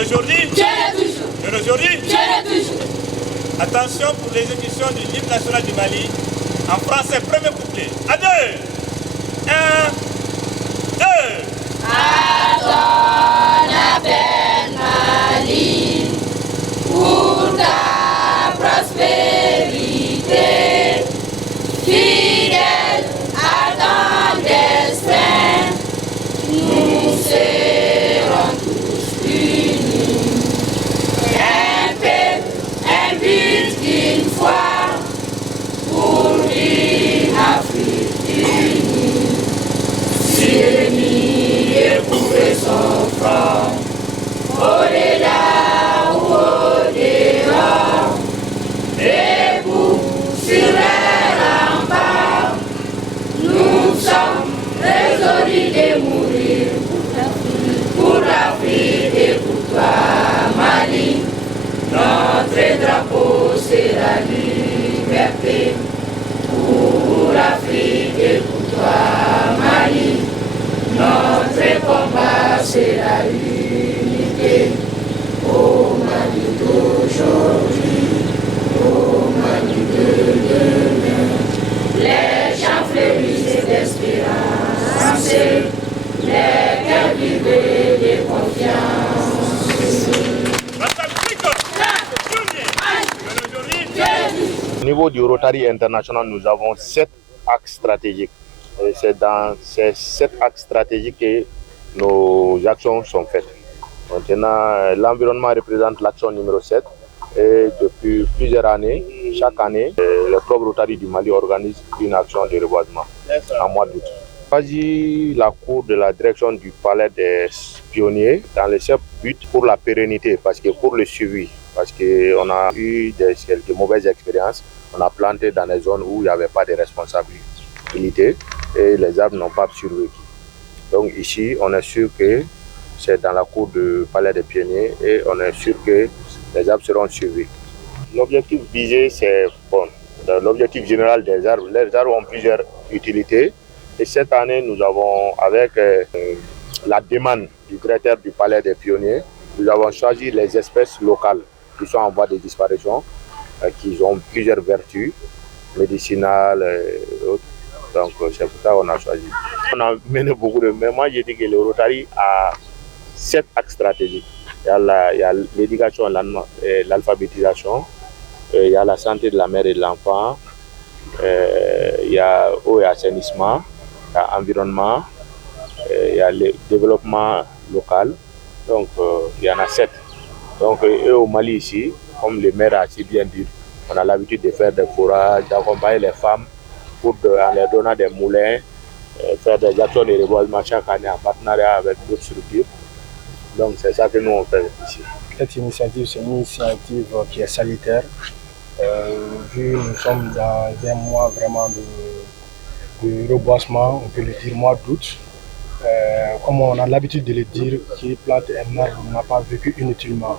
aujourd'hui, je aujourd'hui, Attention pour l'exécution du hymne national du Mali. En français, premier couplet. À deux. 1, 2. À ton appel, Mali, pour ta prospérité, fidèle à ton destin, nous serons tous unis. Un peuple, un but, une foi, pour une Afrique unie. Si l'ennemi éprouve son front, au-delà ou au-dehors, debout sur les remparts, nous sommes résolus de mourir pour l'Afrique et pour toi, Mali. Notre drapeau, c'est la liberté pour l'Afrique et pour toi, Mali. Notre combat, c'est la unité. Au Mali d'aujourd'hui, au Mali de demain, les champs fleurissent d'espérance, les cœurs vibrent de confiance. Au niveau du Rotary International, nous avons 7 axes stratégiques. Et c'est dans ces 7 axes stratégiques que nos actions sont faites. Maintenant, l'environnement représente l'action numéro 7. Et depuis plusieurs années, chaque année, le club Rotary du Mali organise une action de reboisement en mois d'août. Choisi la cour de la direction du palais des pionniers dans le seul but pour la pérennité, parce que pour le suivi, parce qu'on a eu quelques mauvaises expériences, on a planté dans des zones où il n'y avait pas de responsabilité et les arbres n'ont pas survécu. Donc ici, on est sûr que c'est dans la cour du palais des pionniers et on est sûr que les arbres seront suivis. L'objectif visé, c'est bon. L'objectif général des arbres, les arbres ont plusieurs utilités. Et cette année, nous avons, avec la demande du directeur du Palais des Pionniers, nous avons choisi les espèces locales qui sont en voie de disparition, qui ont plusieurs vertus médicinales et autres. Donc c'est pour ça qu'on a choisi. On a mené beaucoup de... Mais moi, j'ai dit que le Rotary a 7 axes stratégiques. Il y a l'éducation, l'alphabétisation, il y a la santé de la mère et de l'enfant, il y a eau et assainissement, il y a environnement, il y a le développement local, donc il y en a 7. Donc et au Mali ici, comme le maire a si bien dit, on a l'habitude de faire des forages, d'accompagner les femmes en leur donnant des moulins, faire des actions de reboisement chaque année en partenariat avec d'autres structures. Donc c'est ça que nous on fait ici. Cette initiative, c'est une initiative qui est salutaire. Vu nous sommes dans un mois vraiment de reboisement, on peut le dire mois d'août. Comme on a l'habitude de le dire, qui plante un arbre n'a pas vécu inutilement.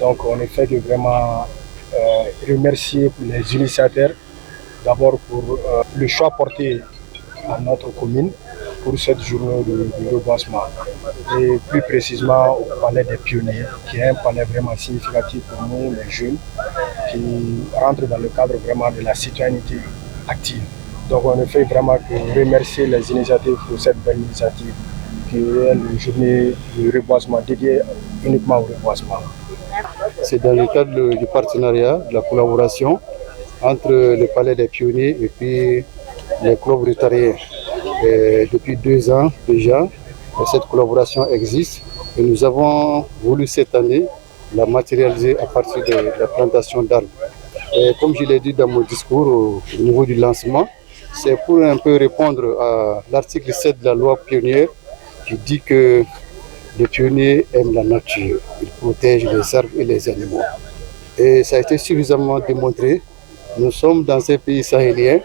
Donc on ne fait que vraiment remercier les initiateurs, d'abord pour le choix porté à notre commune pour cette journée de reboisement. Et plus précisément au Palais des Pionniers, qui est un palais vraiment significatif pour nous, les jeunes, qui rentre dans le cadre vraiment de la citoyenneté active. Donc on ne fait vraiment que remercier les initiatives pour cette belle initiative, qui est une journée de reboisement dédiée uniquement au reboisement. C'est dans le cadre du partenariat, de la collaboration entre le Palais des Pionniers et puis les clubs rotariens. Depuis 2 ans déjà, cette collaboration existe et nous avons voulu cette année la matérialiser à partir de la plantation d'arbres. Et comme je l'ai dit dans mon discours au niveau du lancement, c'est pour un peu répondre à l'article 7 de la loi pionnière qui dit que les pionniers aiment la nature, ils protègent les arbres et les animaux. Et ça a été suffisamment démontré. Nous sommes dans un pays sahélien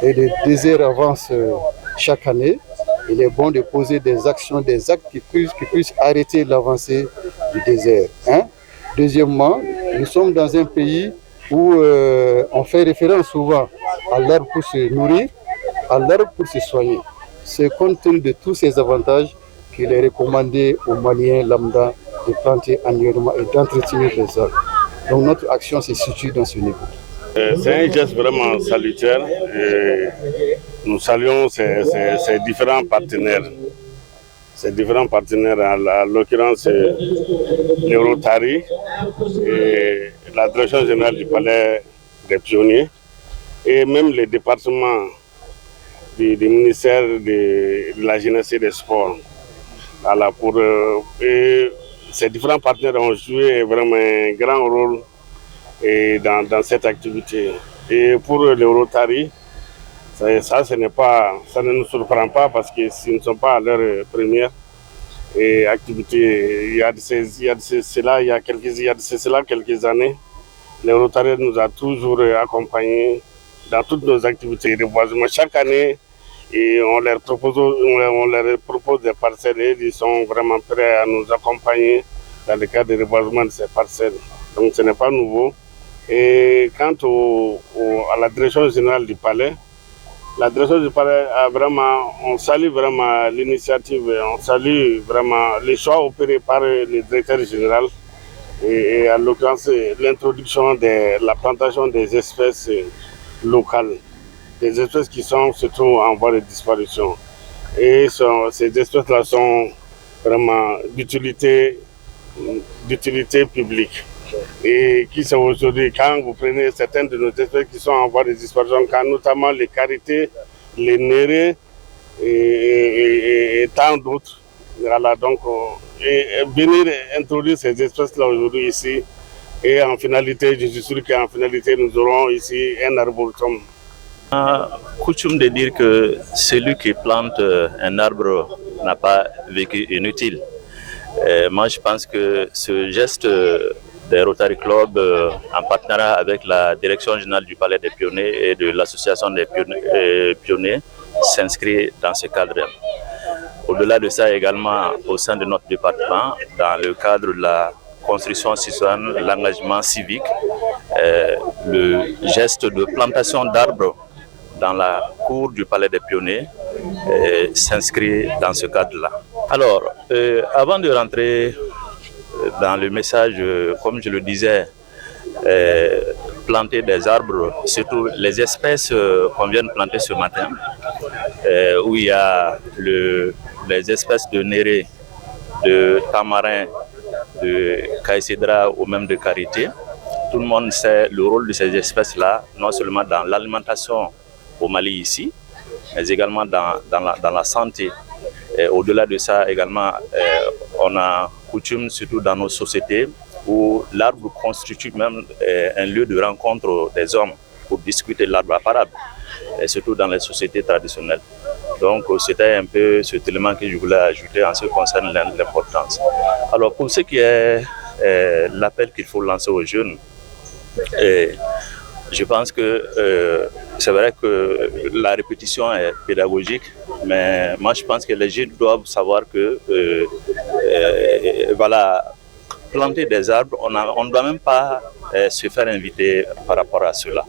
et le désert avance chaque année. Il est bon de poser des actions, des actes qui puissent arrêter l'avancée du désert. Deuxièmement, nous sommes dans un pays où on fait référence souvent à l'arbre pour se nourrir, à l'arbre pour se soigner. C'est compte tenu de tous ces avantages qu'il est recommandé aux Maliens lambda de planter annuellement et d'entretenir les arbres. Donc notre action se situe dans ce niveau. C'est un geste vraiment salutaire et nous saluons ces différents partenaires. Ces différents partenaires, à l'occurrence les Rotary et la direction générale du Palais des Pionniers et même les départements du ministère de la Jeunesse et des Sports. Voilà, et ces différents partenaires ont joué vraiment un grand rôle dans cette activité. Et pour les Rotary, ça ne nous surprend pas parce que s'ils ne sont pas à leur première activité, il y a de cela quelques années, les Rotary nous a toujours accompagnés dans toutes nos activités de reboisement. Chaque année, et on leur propose des parcelles et ils sont vraiment prêts à nous accompagner dans le cadre de reboisement de ces parcelles. Donc ce n'est pas nouveau. Et quant à la direction générale du Palais, la direction du Palais on salue vraiment l'initiative, on salue vraiment les choix opérés par le directeur général et en l'occurrence l'introduction de la plantation des espèces locales, des espèces qui sont surtout en voie de disparition. Et ces espèces-là sont vraiment d'utilité publique. Et qui sont aujourd'hui, quand vous prenez certaines de nos espèces qui sont en voie de disparition, notamment les carités, les nérés et tant d'autres. Voilà, donc, venir introduire ces espèces-là aujourd'hui ici, et en finalité, je suis sûr qu'en finalité, nous aurons ici un arboretum. Coutume de dire que celui qui plante un arbre n'a pas vécu inutile. Moi, je pense que ce geste des Rotary Club, en partenariat avec la direction générale du Palais des Pionniers et de l'association des pionniers, s'inscrit dans ce cadre. Au-delà de ça, également, au sein de notre département, dans le cadre de la construction citoyenne, l'engagement civique, le geste de plantation d'arbres dans la cour du Palais des Pionniers s'inscrit dans ce cadre-là. Alors, avant de rentrer dans le message, comme je le disais, planter des arbres, surtout les espèces qu'on vient de planter ce matin, où il y a les espèces de néré, de tamarin, de caïcédra ou même de karité. Tout le monde sait le rôle de ces espèces-là, non seulement dans l'alimentation au Mali ici, mais également dans la santé. Au-delà de ça, également, on a coutume, surtout dans nos sociétés, où l'arbre constitue même un lieu de rencontre des hommes pour discuter de l'arbre à parable, et surtout dans les sociétés traditionnelles. Donc, c'était un peu cet élément que je voulais ajouter en ce qui concerne l'importance. Alors, pour ce qui est l'appel qu'il faut lancer aux jeunes, je pense que c'est vrai que la répétition est pédagogique, mais moi je pense que les jeunes doivent savoir que voilà, planter des arbres, on ne doit même pas se faire inviter par rapport à cela.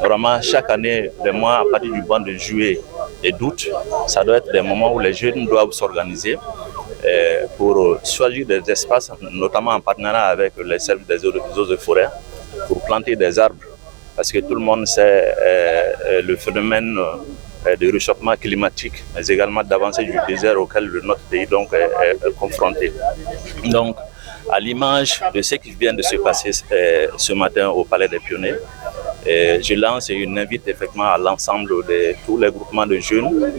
Vraiment, chaque année, les mois à partir du mois de juillet et d'août, ça doit être des moments où les jeunes doivent s'organiser pour choisir des espaces, notamment en partenariat avec les services des eaux et forêts, pour planter des arbres. Parce que tout le monde sait le phénomène de réchauffement climatique, mais également d'avancée du désert auquel notre pays donc, est confronté. Donc, à l'image de ce qui vient de se passer ce matin au Palais des Pionniers, je lance une invite effectivement à l'ensemble de tous les groupements de jeunes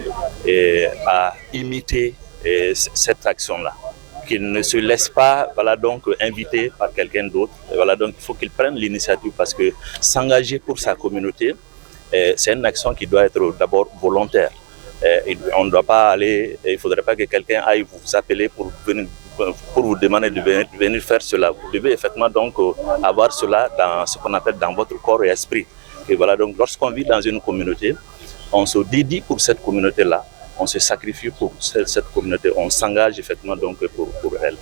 à imiter cette action-là, qu'ils ne se laissent pas donc, inviter par quelqu'un d'autre. Voilà, donc il faut qu'ils prennent l'initiative parce que s'engager pour sa communauté, c'est une action qui doit être d'abord volontaire. On ne doit pas aller, il ne faudrait pas que quelqu'un aille vous appeler pour vous demander de venir faire cela. Vous devez effectivement donc avoir cela dans ce qu'on appelle dans votre corps et esprit. Et voilà, donc lorsqu'on vit dans une communauté, on se dédie pour cette communauté-là, on se sacrifie pour cette communauté, on s'engage effectivement donc pour elle.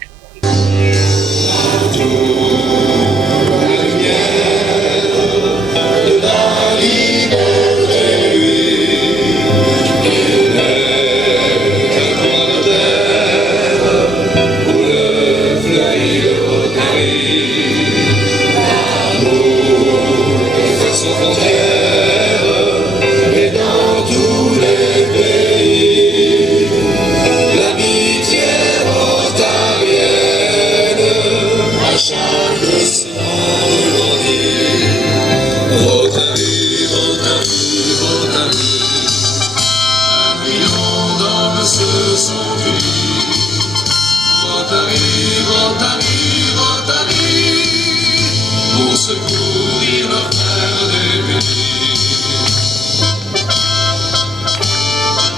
Fleurir Rotary, Rotary, pour ceux qui